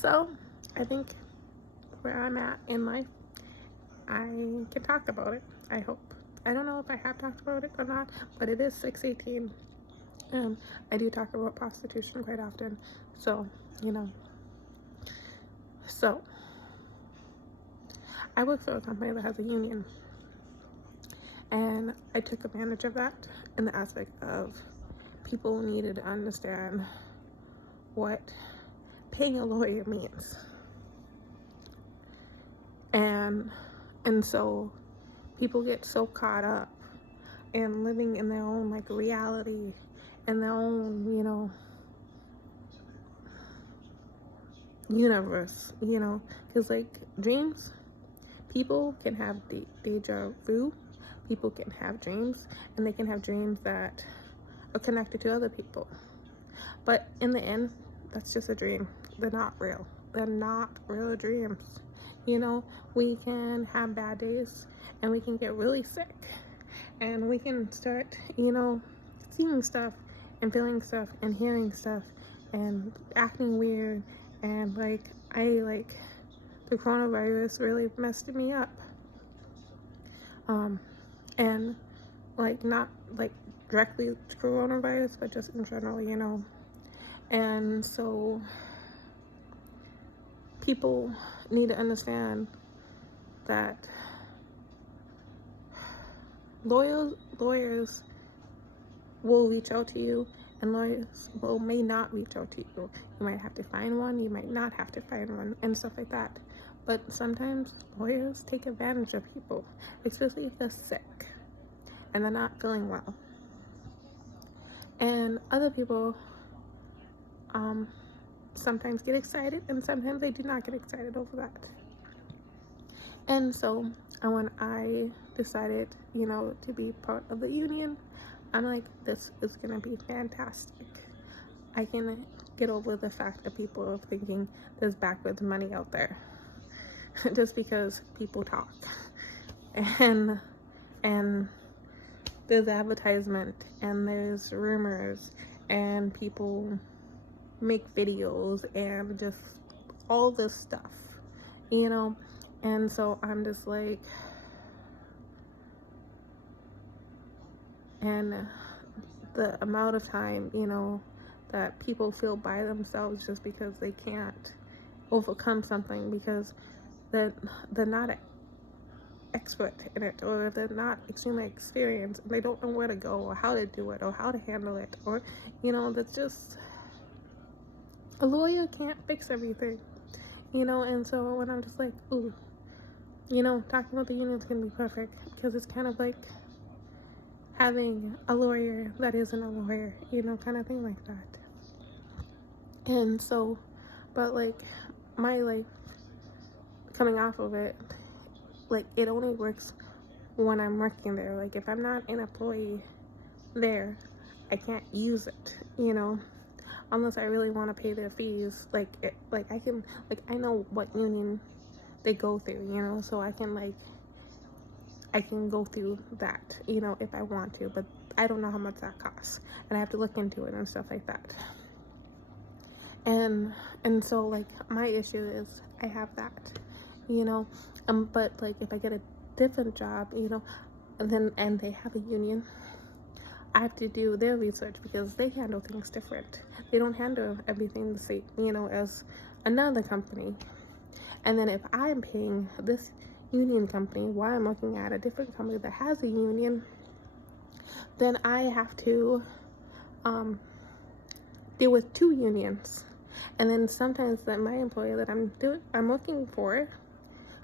So I think where I'm at in life, I can talk about it. I hope. I don't know if I have talked about it or not, but it is 6:18. I do talk about prostitution quite often. So, you know. So, I work for a company that has a union. And I took advantage of that in the aspect of people needed to understand what paying a lawyer means. And so people get so caught up in living in their own like reality and their own, universe, because like dreams, people can have deja vu, people can have dreams, and they can have dreams that are connected to other people, but in the end, that's just a dream. They're not real. They're not real dreams. We can have bad days and we can get really sick and we can start, seeing stuff and feeling stuff and hearing stuff and acting weird, and the coronavirus really messed me up. And not like directly to coronavirus, but just in general. And so people need to understand that lawyers will reach out to you, and lawyers may not reach out to you. You might have to find one, you might not have to find one, and stuff like that. But sometimes lawyers take advantage of people, especially if they're sick and they're not feeling well. And other people sometimes get excited, and sometimes they do not get excited over that. And so when I decided, to be part of the union, I'm like, this is gonna be fantastic. I can get over the fact that people are thinking there's backwards money out there just because people talk, and there's advertisement and there's rumors and people make videos and just all this stuff, and so I'm just like, and the amount of time, that people feel by themselves just because they can't overcome something because they're not expert in it, or they're not extremely experienced, and they don't know where to go or how to do it or how to handle it, or that's just, a lawyer can't fix everything, and so when I'm just like, ooh, talking about the unions can be perfect, because it's kind of like having a lawyer that isn't a lawyer, kind of thing like that. And so, but like my life coming off of it, like it only works when I'm working there. Like if I'm not an employee there, I can't use it, unless I really want to pay their fees. I can, I know what union they go through, so I can go through that, if I want to, but I don't know how much that costs, and I have to look into it and stuff like that. And so like my issue is I have that, but like if I get a different job, and they have a union, I have to do their research because they handle things different. They don't handle everything the same, as another company. And then if I'm paying this union company while I'm looking at a different company that has a union, then I have to deal with two unions. And then sometimes that my employer that I'm looking for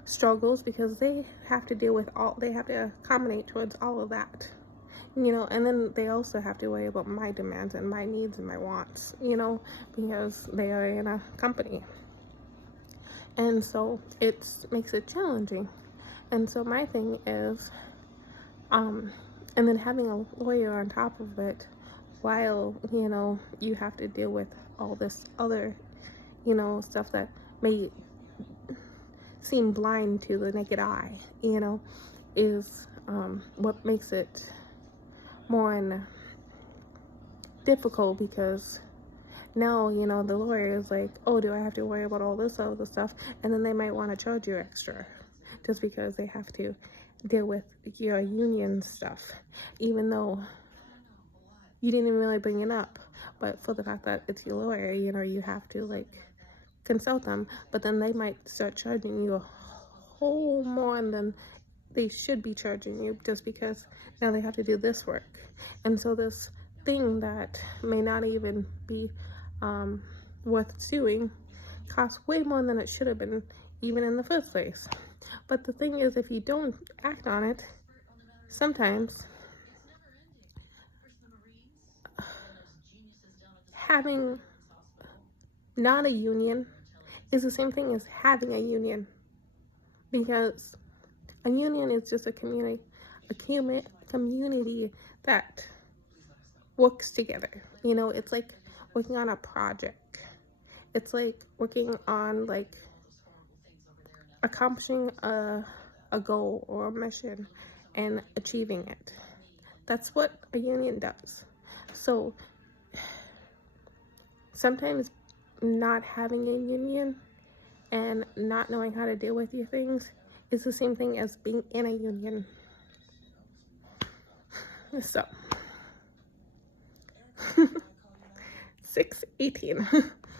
struggles because they have to deal with they have to accommodate towards all of that, and then they also have to worry about my demands and my needs and my wants, because they are in a company. And so it makes it challenging. And so my thing is, and then having a lawyer on top of it while, you have to deal with all this other, stuff that may seem blind to the naked eye, is what makes it more difficult, because now, you know, the lawyer is like, oh, do I have to worry about all this other stuff? And then they might want to charge you extra just because they have to deal with your union stuff, even though you didn't even really bring it up. But for the fact that it's your lawyer, you know, you have to like consult them. But then they might start charging you a whole more than they should be charging you, just because now they have to do this work. And so this thing that may not even be worth suing costs way more than it should have been, even in the first place. But the thing is, if you don't act on it, sometimes having not a union is the same thing as having a union, because a union is just a community that works together. You know, it's like working on a project. It's like working on like accomplishing a goal or a mission and achieving it. That's what a union does. So sometimes not having a union and not knowing how to deal with your things is the same thing as being in a union. So 6:18